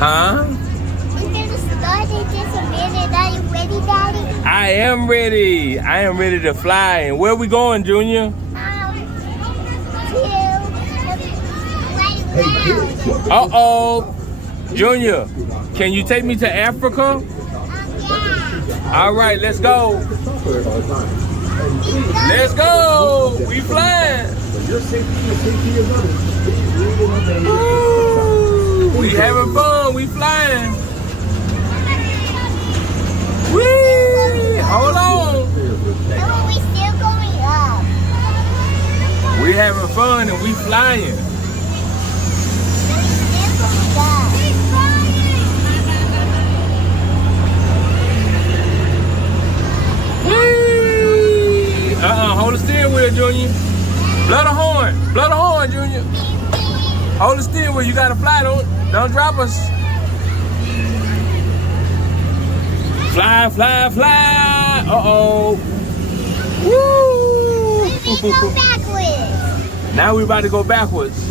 Huh? We're gonna start in just a minute. Are you ready, Daddy? I am ready. I am ready to fly. And where we going, Junior? Uh-oh. Junior, can you take me to Africa? Yeah. All right, let's go. Let's go. We flying. Woo. We having fun. We flying. Whee! Hold on. No, we still going up. We having fun and we flying. We're still going up. Whee! Hold the steering wheel, Junior. Blow the horn. Blow the horn, Junior. Hold the steering wheel. You gotta fly. Don't drop us. Fly, fly, fly. Uh-oh. Woo! We go backwards. Now we about to go backwards.